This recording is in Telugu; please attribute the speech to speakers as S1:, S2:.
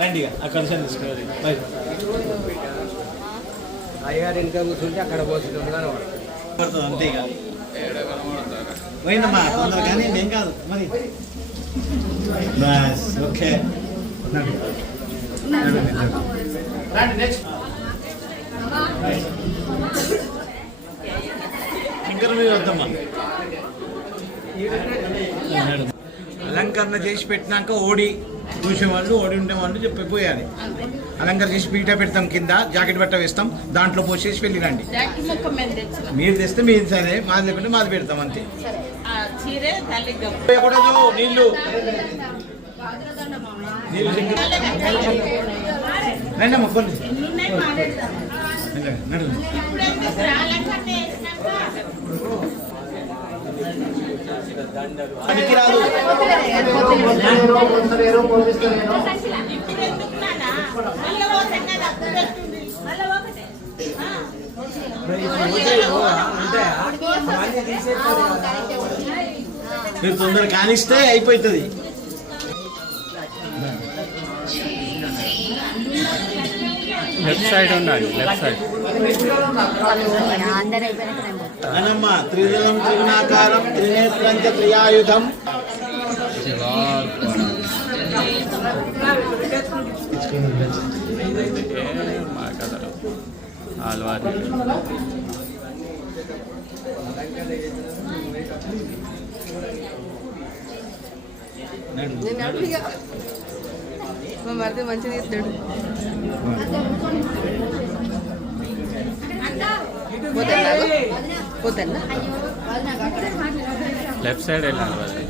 S1: రండి అక్కడ నుంచి తీసుకుని బయట
S2: అయ్యగారు ఇంకా కూర్చుంటే అక్కడ పోతుంది కనబడదు
S1: పడుతుంది అంతే ఇక. పోయిందమ్మా తొందర కానీ ఏం కాదు మరి. బస్ ఓకే రండి. నెక్స్ట్ మీరు వద్దమ్మా. అలంకరణ చేసి పెట్టినాక ఓడి. చూసేవాళ్ళు ఓడి ఉండేవాళ్ళు చెప్పిపోయాలి. అలంకరణ చేసి పీట పెడతాం కింద జాకెట్ బట్ట వేస్తాం దాంట్లో పోసేసి వెళ్ళిరండి. మీరు తెస్తే మీరు సరే మాది లేకుంటే మాది పెడతాం అంతే. పోయకూడదు నీళ్ళు. రండి అమ్మ కొన్ని
S3: పనికిరాదు.
S1: మీరు తొందర కానిస్తే అయిపోతుంది
S4: లెఫ్ట్ సైడ్ ఉండాలి లెఫ్ట్ సైడ్
S1: అనమ్మ త్రిదళం త్రిగుణాకారం త్రినేత్రంచ త్రియాయుధం.
S4: మా కథలో ఆల్వారి
S5: నేను అడుగు ఇక. మా మరిది మంచిగా తీస్తాడు. పోతాను
S4: లెఫ్ట్ సైడ్ వెళ్ళాలి